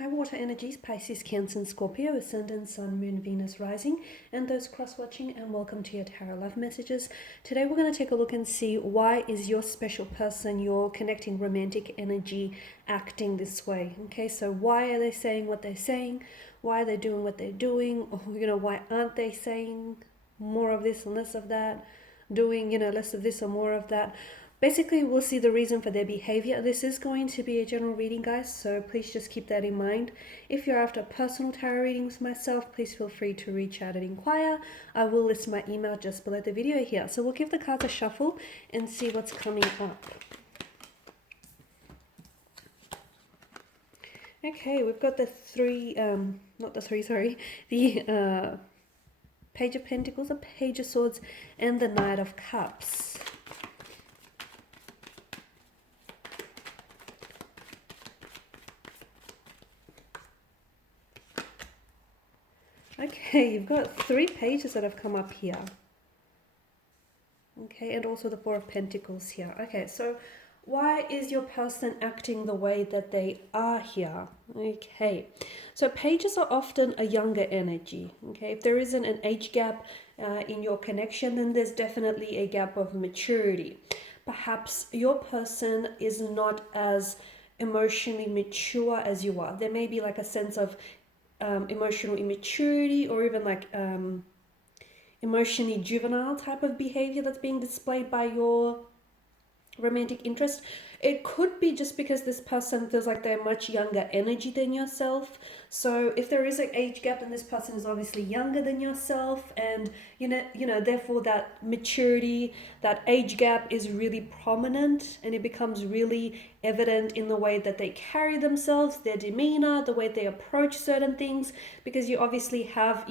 Hi, water energies, Pisces, Cancer, and Scorpio, Ascendant, Sun, Moon, Venus, Rising, and those cross-watching, and welcome to your Tarot Love Messages. Today we're going to take a look and see why is your special person, your connecting romantic energy, acting this way. Okay, so why are they saying what they're saying? Why are they doing what they're doing? Or, why aren't they saying more of this and less of that? Doing, less of this or more of that? Basically, we'll see the reason for their behavior. This is going to be a general reading, guys, so please just keep that in mind. If you're after personal tarot readings with myself, please feel free to reach out and inquire. I will list my email just below the video here. So we'll give the cards a shuffle and see what's coming up. Okay, we've got the Page of Pentacles, the Page of Swords, and the Knight of Cups. Okay, you've got 3 pages that have come up here. Okay, and also the Four of Pentacles here. Okay, so why is your person acting the way that they are here? Okay, so pages are often a younger energy. Okay, if there isn't an age gap in your connection, then there's definitely a gap of maturity. Perhaps your person is not as emotionally mature as you are. There may be like a sense of emotional immaturity, or even like emotionally juvenile type of behavior that's being displayed by your romantic interest. It could be just because this person feels like they're much younger energy than yourself. So if there is an age gap, then this person is obviously younger than yourself, and therefore that maturity, that age gap is really prominent, and it becomes really evident in the way that they carry themselves, their demeanor, the way they approach certain things, because you obviously have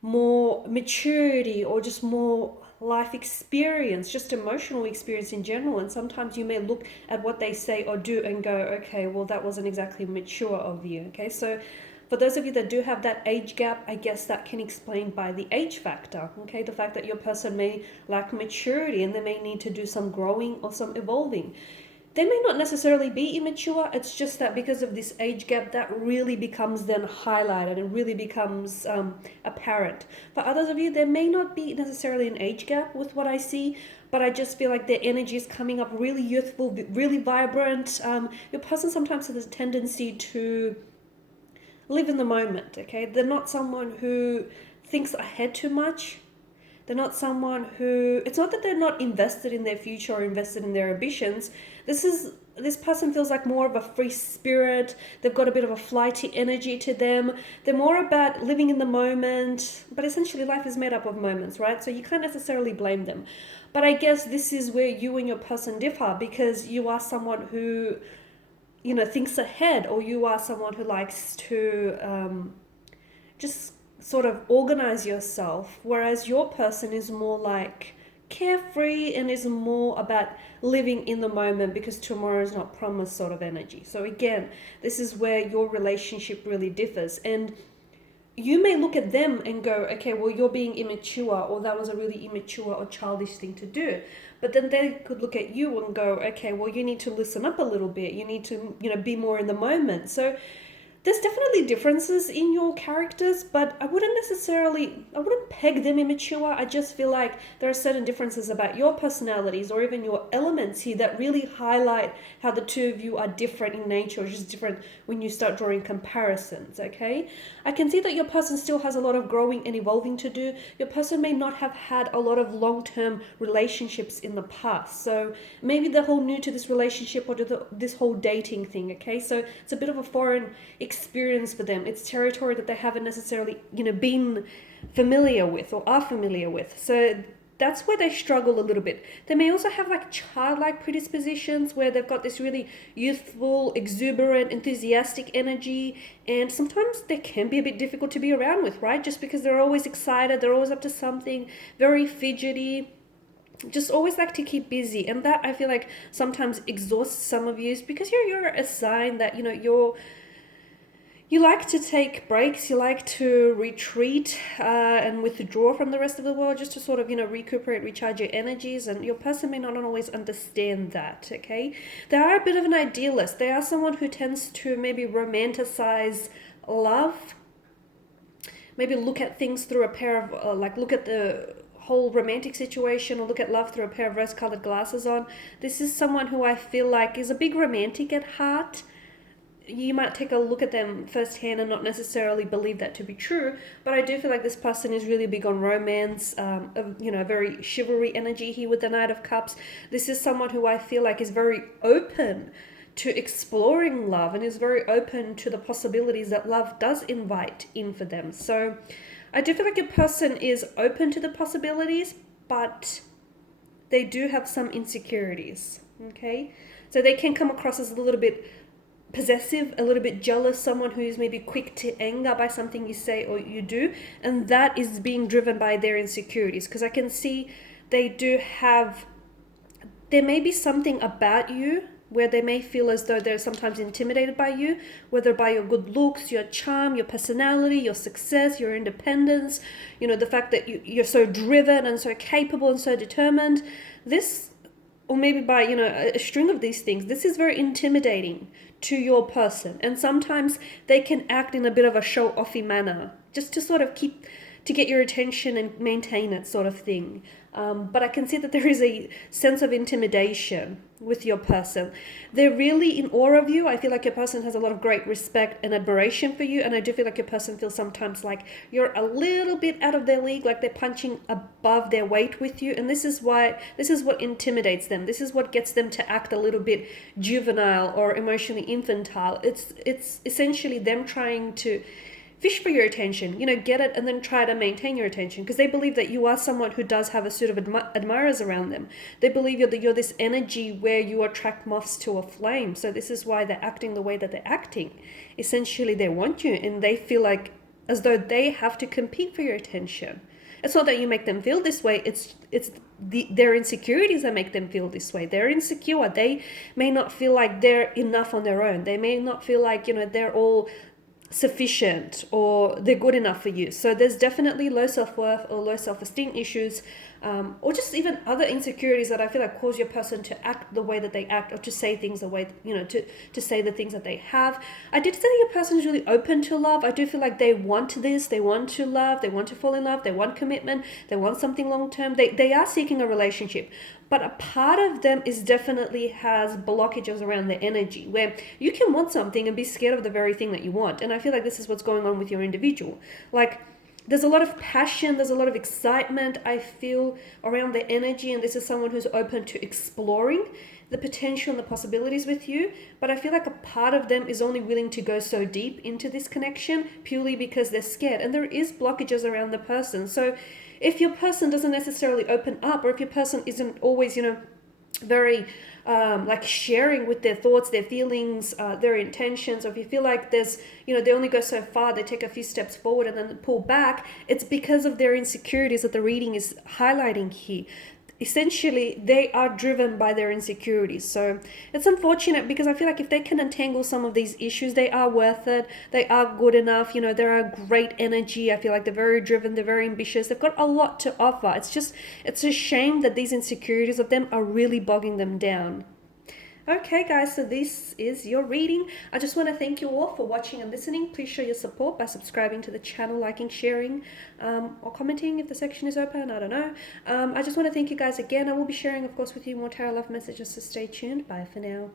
more maturity or just more life experience, just emotional experience in general. And sometimes you may look at what they say or do and go, okay, well, that wasn't exactly mature of you. Okay, so for those of you that do have that age gap, I guess that can explain by the age factor. Okay, the fact that your person may lack maturity and they may need to do some growing or some evolving. They may not necessarily be immature, it's just that because of this age gap, that really becomes then highlighted and really becomes apparent. For others of you, there may not be necessarily an age gap with what I see, but I just feel like their energy is coming up really youthful, really vibrant. Your person sometimes has a tendency to live in the moment, okay? They're not someone who thinks ahead too much. They're not someone who, it's not that they're not invested in their future or invested in their ambitions. This person feels like more of a free spirit. They've got a bit of a flighty energy to them. They're more about living in the moment, but essentially life is made up of moments, right? So you can't necessarily blame them. But I guess this is where you and your person differ, because you are someone who, thinks ahead, or you are someone who likes to just sort of organize yourself, whereas your person is more like carefree and is more about living in the moment because tomorrow is not promised sort of energy. So again, this is where your relationship really differs, and you may look at them and go, okay, well, you're being immature, or that was a really immature or childish thing to do. But then they could look at you and go, okay, well, you need to listen up a little bit. You need to, be more in the moment. So there's definitely differences in your characters, but I wouldn't peg them immature. I just feel like there are certain differences about your personalities or even your elements here that really highlight how the two of you are different in nature, or just different when you start drawing comparisons, okay? I can see that your person still has a lot of growing and evolving to do. Your person may not have had a lot of long-term relationships in the past, so maybe they're whole new to this relationship or to this whole dating thing, okay? So it's a bit of a foreign experience for them. It's territory that they haven't necessarily, been familiar with or are familiar with. So that's where they struggle a little bit. They may also have like childlike predispositions where they've got this really youthful, exuberant, enthusiastic energy, and sometimes they can be a bit difficult to be around with, right? Just because they're always excited, they're always up to something, very fidgety, just always like to keep busy. And that, I feel like, sometimes exhausts some of you, because you're a sign that, You like to take breaks, you like to retreat and withdraw from the rest of the world just to sort of, recuperate, recharge your energies, and your person may not always understand that, okay? They are a bit of an idealist. They are someone who tends to maybe romanticize love, maybe look at things through a pair of, look at the whole romantic situation or look at love through a pair of rose-colored glasses on. This is someone who I feel like is a big romantic at heart. You might take a look at them firsthand and not necessarily believe that to be true, but I do feel like this person is really big on romance, very chivalry energy here with the Knight of Cups. This is someone who I feel like is very open to exploring love and is very open to the possibilities that love does invite in for them. So I do feel like a person is open to the possibilities, but they do have some insecurities, okay? So they can come across as a little bit possessive, a little bit jealous, someone who is maybe quick to anger by something you say or you do, and that is being driven by their insecurities. Because I can see there may be something about you where they may feel as though they're sometimes intimidated by you, whether by your good looks, your charm, your personality, your success, your independence, the fact that you're so driven and so capable and so determined. This, or maybe by, a string of these things, this is very intimidating to your person. And sometimes they can act in a bit of a show-offy manner, just to sort of get your attention and maintain it, sort of thing. But I can see that there is a sense of intimidation with your person. They're really in awe of you. I feel like your person has a lot of great respect and admiration for you, and I do feel like your person feels sometimes like you're a little bit out of their league, like they're punching above their weight with you, and this is what intimidates them. This is what gets them to act a little bit juvenile or emotionally infantile. It's essentially them trying to fish for your attention, get it and then try to maintain your attention, because they believe that you are someone who does have a suit of admirers around them. They believe you're this energy where you attract moths to a flame. So this is why they're acting the way that they're acting. Essentially, they want you and they feel like as though they have to compete for your attention. It's not that you make them feel this way, it's their insecurities that make them feel this way. They're insecure. They may not feel like they're enough on their own. They may not feel like, they're all sufficient or they're good enough for you. So there's definitely low self-worth or low self-esteem issues, or just even other insecurities that I feel like cause your person to act the way that they act, or to say things the way, to say the things that they have. I did say that your person is really open to love. I do feel like they want this, they want to love, they want to fall in love, they want commitment, they want something long-term. They are seeking a relationship. But a part of them is definitely has blockages around their energy, where you can want something and be scared of the very thing that you want. And I feel like this is what's going on with your individual. Like, there's a lot of passion, there's a lot of excitement, I feel, around their energy. And this is someone who's open to exploring the potential and the possibilities with you. But I feel like a part of them is only willing to go so deep into this connection purely because they're scared. And there is blockages around the person. So if your person doesn't necessarily open up, or if your person isn't always, very sharing with their thoughts, their feelings, their intentions, or if you feel like there's, they only go so far, they take a few steps forward and then pull back, it's because of their insecurities that the reading is highlighting here. Essentially, they are driven by their insecurities. So it's unfortunate, because I feel like if they can untangle some of these issues, they are worth it. They are good enough. They're a great energy. I feel like they're very driven. They're very ambitious. They've got a lot to offer. It's a shame that these insecurities of them are really bogging them down. Okay guys, so this is your reading. I just want to thank you all for watching and listening. Please show your support by subscribing to the channel, liking, sharing, or commenting if the section is open. I don't know. I just want to thank you guys again. I will be sharing, of course, with you more tarot love messages, so stay tuned. Bye for now.